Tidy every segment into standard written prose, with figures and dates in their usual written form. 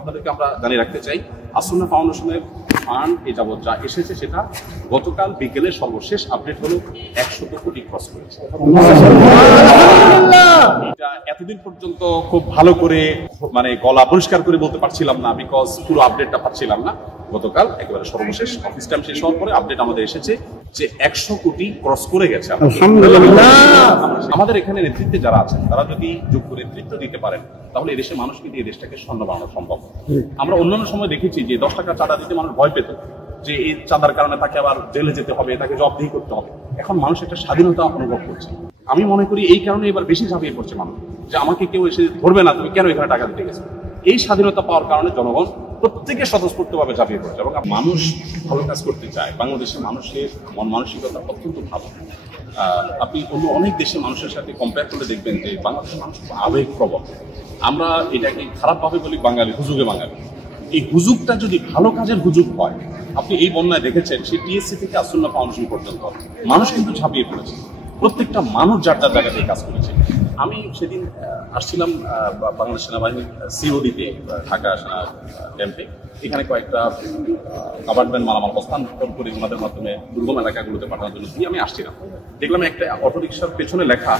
আপনাদেরকে আমরা জানিয়ে রাখতে চাই, আসুন্নাহ ফাউন্ডেশনের ফান্ড এই যাবৎ যা এসেছে সেটা গতকাল বিকেলে সর্বশেষ আপডেট হলো 100 কোটি ক্রস করেছে। এটা এতদিন পর্যন্ত খুব ভালো করে গলা পরিষ্কার করে বলতে পারছিলাম না, বিকজ পুরো আপডেটটা পাচ্ছিলাম না। গতকাল একেবারে সর্বশেষ অফিস টাইম শেষ হওয়ার পরে আপডেট আমাদের এসেছে যে 100 কোটি ক্রস করে গেছে। আমাদের এখানে নেতৃত্বে যারা আছেন তারা যদি যোগ্য নেতৃত্ব দিতে পারেন তাহলে এদেশের মানুষকে দিয়ে দেশটাকে স্বর্ণ বানানো সম্ভব। আমরা অন্যান্য সময় দেখেছি যে 10 টাকা চাঁদা দিতে মানুষ ভয় পেত, যে এই চাঁদার কারণে তাকে আবার জেলে যেতে হবে, তাকে জবাবদিহি করতে হবে। এখন মানুষ একটা স্বাধীনতা অনুভব করছে। আমি মনে করি এই কারণে এবার বেশি ঝাঁপিয়ে পড়ছে মানুষ, যে আমাকে কেউ এসে ধরবে না, তুমি কেন এখানে টাকা দিতে গেছো। এই স্বাধীনতা পাওয়ার কারণে জনগণ প্রত্যেকে স্বতঃস্ফূর্তভাবে ঝাঁপিয়ে পড়ছে এবং মানুষ ভালো কাজ করতে চায়। বাংলাদেশের মানুষের মন মানসিকতা অত্যন্ত ভালো। আপনি অন্য অনেক দেশের মানুষের সাথে কম্পেয়ার করলে দেখবেন যে বাংলাদেশের মানুষ খুব আবেগপ্রবণ। আমরা এটাকে খারাপভাবে বলি বাঙালি, হুজুগে বাঙালি। এই হুজুগটা যদি ভালো কাজের হুজুগ হয়, আপনি এই বন্যায় দেখেছেন সেই টিএসসি থেকে আসুন্নাহ ফাউন্ডেশন পর্যন্ত মানুষ কিন্তু ঝাঁপিয়ে পড়েছে। প্রত্যেকটা মানুষ যার যার জায়গা থেকে কাজ করেছে। আমি সেদিন আসছিলাম বাংলাদেশ সেনাবাহিনীর সিওডিতে, ঢাকা সেনা ক্যাম্পে। এখানে কয়েকটা কাভার্ড ভ্যান মালামাল হস্তান্তর করে ওনাদের মাধ্যমে দুর্গম এলাকাগুলোতে পাঠানোর জন্য দিয়ে আমি আসছিলাম। দেখলাম একটা অটোরিকশার পেছনে লেখা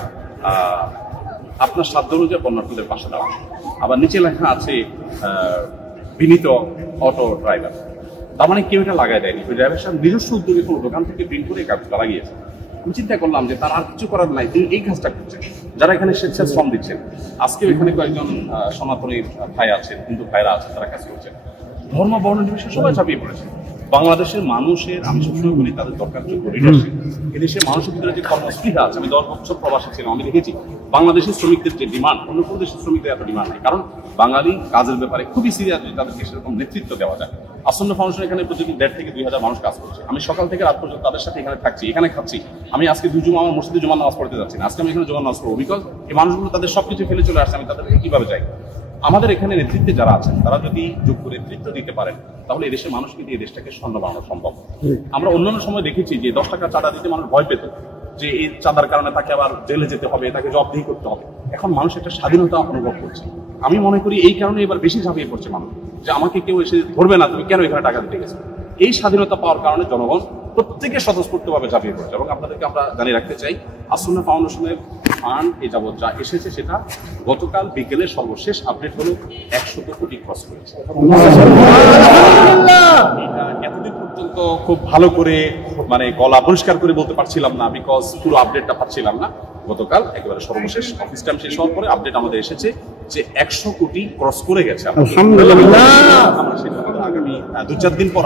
আপনার সাধ্য অনুযায়ী বন্যার্থীদের পাশে দেওয়া, আবার নিচে লেখা আছে বিনীত অটো ড্রাইভার। তার মানে কেউ এটা লাগাই দেয়নি, ওই ড্রাইভার সাহেব নিজস্ব উদ্যোগে কোনো দোকান থেকে প্রিন্ট করে কাজটা লাগিয়েছে। আমি চিন্তা করলাম যে তার আর কিছু করার নাই, তিনি এই কাজটা করছেন। যারা এখানে স্বেচ্ছায় শ্রম দিচ্ছেন, আজকেও এখানে কয়েকজন সনাতনী ভাই আছেন, হিন্দু ভাইরা আছেন, তারা কাজ করছেন। ধর্ম বর্ণ নির্বিশেষে সবাই ঝাঁপিয়ে পড়েছে। বাংলাদেশের মানুষের, আমি সবসময় বলি, তাদের দরকার যোগ্য লিডারশিপ। এদেশের মানুষের ভিতরে যে কর্মস্পৃহা আছে, আমি 10 বছর প্রবাসী ছিলাম, আমি দেখেছি বাংলাদেশের শ্রমিকদের যে ডিমান্ড, অন্য কোনো দেশের শ্রমিকদের এত ডিমান্ড নেই। কারণ বাঙালি কাজের ব্যাপারে খুবই সিরিয়াস, তাদেরকে সেরকম নেতৃত্ব দেওয়া যায়। আসুন্নাহ ফাউন্ডেশন এখানে প্রতিদিন 1,500 থেকে 2,000 মানুষ কাজ করছে। আমি সকাল থেকে রাত পর্যন্ত তাদের সাথে এখানে থাকছি, এখানে খাচ্ছি। আমি আজকে 2 জুমা আমার মসজিদে জুমার নামাজ পড়তে যাচ্ছি না, আজকে আমি এখানে জুমার নামাজ পড়বো, বিকজ এই মানুষগুলো তাদের সবকিছু ফেলে চলে আসছে। আমি তাদেরকে কিভাবে যাই। আমাদের এখানে নেতৃত্বে যারা আছেন তারা যদি যোগ্য নেতৃত্ব দিতে পারেন তাহলে এদেশের মানুষকে দিয়ে দেশটাকে স্বর্ণ বানানো সম্ভব। আমরা অন্যান্য সময় দেখেছি যে 10 টাকা চাঁদা দিতে মানুষ ভয় পেত, যে এই চাঁদার কারণে তাকে আবার জেলে যেতে হবে, তাকে জবাবদিহি করতে হবে। এখন মানুষ একটা স্বাধীনতা অনুভব করছে। আমি মনে করি এই কারণে এবার বেশি ঝাঁপিয়ে পড়ছে মানুষ, যে আমাকে কেউ এসে ধরবে না, তুমি কেন এখানে টাকা দিতে গেছো। এই স্বাধীনতা পাওয়ার কারণে জনগণ প্রত্যেকে স্বতঃস্ফূর্তভাবে ঝাঁপিয়ে পড়ছে এবং আপনাদেরকে আমরা জানিয়ে রাখতে চাই, আসুন্নাহ ফাউন্ডেশনের ফান্ড এই যাবৎ যা এসেছে সেটা গতকাল বিকেলে সর্বশেষ আপডেট হলো 100 কোটি ক্রস করেছে। এটা এতদিন পর্যন্ত খুব ভালো করে গলা পরিষ্কার করে বলতে পারছিলাম না, বিকজ পুরো আপডেটটা পাচ্ছিলাম না। গতকাল একেবারে সর্বশেষ অফিস টাইম শেষ হওয়ার পরে আপডেট আমাদের এসেছে যে 100 কোটি ক্রস করে গেছে। আমরা সেটা আগামী 2-4 দিন পর